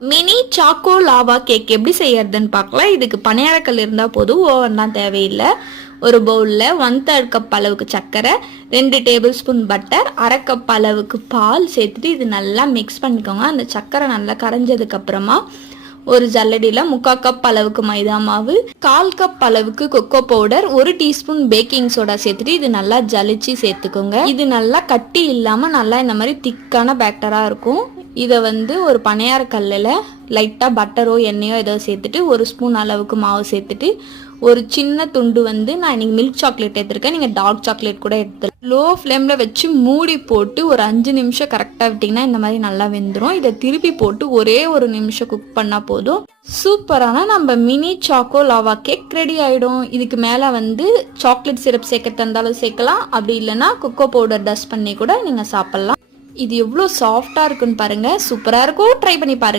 Mini choco lava cake எப்படி செய்யறதுன்னு பார்க்கலாம். இதுக்கு பணியாரக்கல் இருந்தால் போதும், ஓவன்லாம் தேவையில்லை. ஒரு பவுலில் 1/3 கப் அளவுக்கு சர்க்கரை, 2 டேபிள் ஸ்பூன் பட்டர், 1/2 கப் அளவுக்கு பால் சேர்த்துட்டு இது நல்லா மிக்ஸ் பண்ணிக்கோங்க. அந்த சர்க்கரை நல்லா கரைஞ்சதுக்கப்புறமா ஒரு ஜல்லடியில் 3/4 கப் அளவுக்கு மைதா மாவு, 1/4 கப் அளவுக்கு cocoa powder, 1 teaspoon baking soda சேர்த்துட்டு இது நல்லா ஜலிச்சு சேர்த்துக்கோங்க. இது நல்லா கட்டி இல்லாமல் நல்லா இந்த மாதிரி திக்கான பேட்டராக இருக்கும். இதை ஒரு பணியார கல்லில் லைட்டாக பட்டரோ எண்ணெயோ ஏதோ சேர்த்துட்டு 1 ஸ்பூன் அளவுக்கு மாவு சேர்த்துட்டு ஒரு சின்ன துண்டு நான் இன்னைக்கு மில்க் சாக்லேட் எடுத்துருக்கேன். நீங்கள் டார்க் சாக்லேட் கூட எடுத்துக்கலாம். லோ ஃப்ளேமில் வச்சு மூடி போட்டு ஒரு 5 நிமிஷம் கரெக்டாக விட்டிங்கன்னா இந்த மாதிரி நல்லா வெந்துடும். இதை திருப்பி போட்டு ஒரே 1 நிமிஷம் குக் பண்ணால் போதும். சூப்பரான நம்ம mini choco lava cake ready ஆகிடும். இதுக்கு மேலே சாக்லேட் சிரப் சேர்க்க தந்தாலும் சேர்க்கலாம், அப்படி இல்லைன்னா கொக்கோ பவுடர் டஸ்ட் பண்ணி கூட நீங்கள் சாப்பிட்லாம். இது எவ்வளோ சாஃப்டாக இருக்குன்னு பாருங்கள், சூப்பராக இருக்கும். ட்ரை பண்ணி பாருங்கள்.